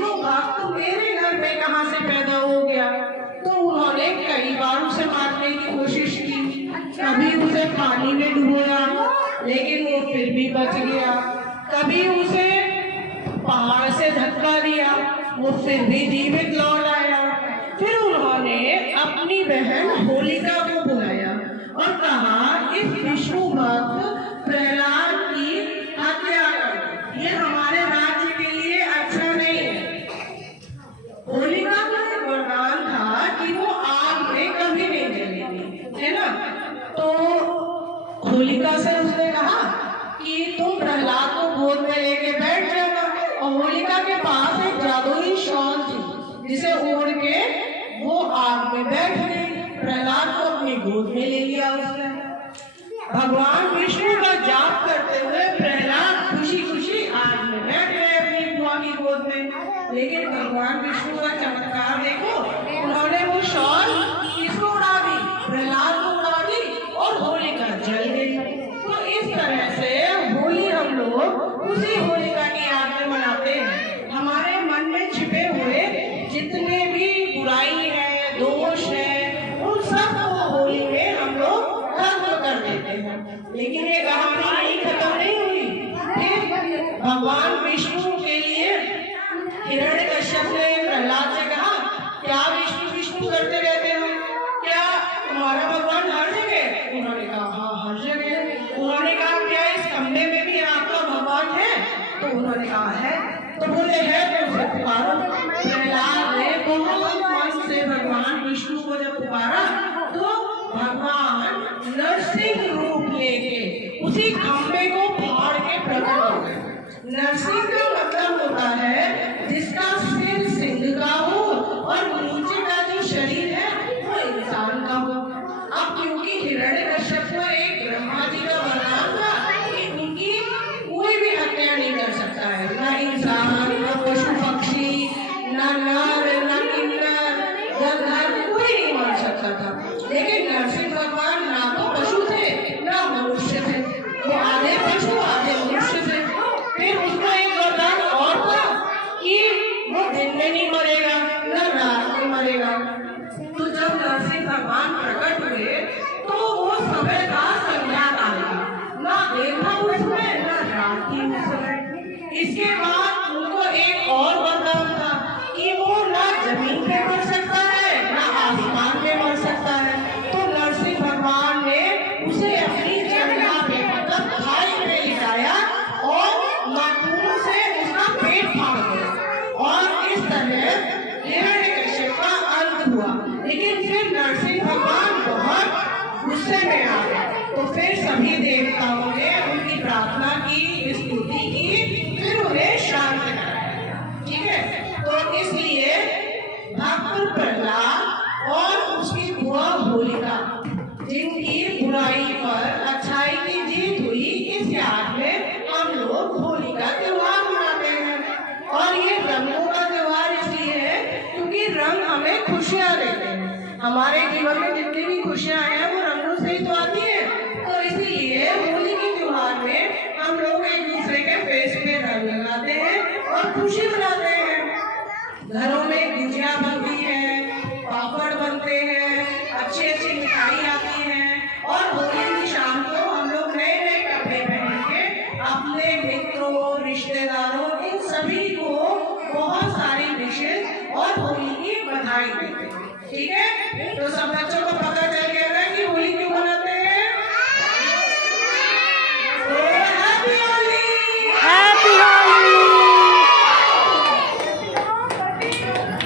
विष्णु भक्त मेरे घर में कहाँ से पैदा हो गया। तो उन्होंने कई बार उसे मारने की कोशिश की, कभी उसे पानी में डुबोया लेकिन वो फिर भी बच गया, कभी उसे पहाड़ से धक्का दिया वो फिर भी जीवित लौट आया। फिर उन्होंने अपनी बहन होलिका को बुलाया और कहा इस विष्णु भक्त प्रहलाद की हत्या कर, ये हमारे राज्य के लिए अच्छा नहीं है। होलिका का वरदान था कि वो आग में कभी नहीं जलेगी, है ना। तो होलिका से उसने कहा कि तुम प्रहलाद को गोद में लेके बैठ जाना। और होलिका के पास एक जादुई शॉल थी जिसे ओढ़ के वो आग में बैठ गई। प्रहलाद को अपनी गोद में ले लिया उसने। भगवान विष्णु का जाप करते हुए प्रहलाद खुशी खुशी आग में बैठ गए अपनी बुआ की गोद में। लेकिन भगवान विष्णु का चमत्कार देखो, उन्होंने वो शॉल किसको उड़ा दी, प्रहलाद को उड़ा दी और होलिका जल गई। तो इस तरह से होली हम लोग उसी होलिका की याद में मनाते हैं। हमारे मन में छिपे हुए जितने भी बुराई है, दोष है, उन सब को होली में हम लोग खत्म कर देते हैं। लेकिन ये कहानी यही खत्म नहीं हुई। फिर भगवान विष्णु के लिए हिरण्यकश्यप ने प्रहलाद से कहा, क्या विष्णु विष्णु करते रहते हो, क्या तुम्हारा भगवान हर जगह? उन्होंने कहा हाँ हर जगह। उन्होंने कहा क्या इस कमरे में भी आपका भगवान है? तो उन्होंने कहा है। तो बोले है तो उसे पुकारो। प्रहलाद ने बहुत मन से भगवान विष्णु को जब पुकारा तो भगवान नरसिंह रूप लेके उसी खंबे को फाड़ के प्रकट हो गए। नरसिंह का मतलब होता है जिसका सिर सिंह का हो और नीचे का जो शरीर है वो इंसान का हो। अब क्योंकि हिरण्यकश्यप को एक ब्रह्मा जी का वरदान था कि उनकी कोई भी हत्या नहीं कर सकता है, न इंसान, न पशु पक्षी, न नर, न किन्नर, गंधर्व, कोई नहीं मार सकता था। लेकिन नरसिंह भगवान ना तो पशु थे ना मनुष्य थे, वो आधे पशु आधे मनुष्य थे। फिर उसको एक वरदान और था कि वो दिन में नहीं मरेगा न रात में मरेगा। तो जब नरसिंह भगवान प्रकट हुए तो वो समय था संध्या काल का, ना देखा उसमें न रात ही उसमें। इसके बाद उनको एक और वरदान था कि वो ना जमीन पे मर सकता है ना आसमान में मर सकता है। तो नरसिंह भगवान ने उसे अपनी जंघा पे मतलब थाई पे लिटाया और नाखून से उसका पेट फाड़ दिया और इस तरह हिरण्यकश्यप का अंत हुआ। लेकिन फिर नरसिंह भगवान बहुत गुस्से में आ गए। तो फिर सभी देवताओं ने उनकी प्रार्थना की, स्तुति की, फिर उन्हें शांत कराया। ठीक है, तो इसलिए भक्त प्रहलाद और उसकी बुआ होलिका जिनकी बुराई पर अच्छाई की जीत हुई, इस याद में हम लोग होली का त्योहार मनाते हैं। और ये रंगों का त्योहार इसलिए है क्योंकि रंग हमें खुशियाँ देते हैं। हमारे जीवन में जितनी भी खुशियाँ हैं वो रंगों से ही तो आती है। तो इसीलिए होली के त्योहार में हम लोग एक दूसरे के फेस पे रंग लगाते हैं और खुशी मनाते हैं। घरों में गुजिया बनती है, पापड़ बनते हैं, अच्छी अच्छी मिठाई आती है और होली की शाम को हम लोग नए नए कपड़े पहन के अपने मित्रों, रिश्तेदारों, इन सभी को बहुत सारी विशेष और होली की बधाई देते हैं। ठीक है, तो सब बच्चों को पता चल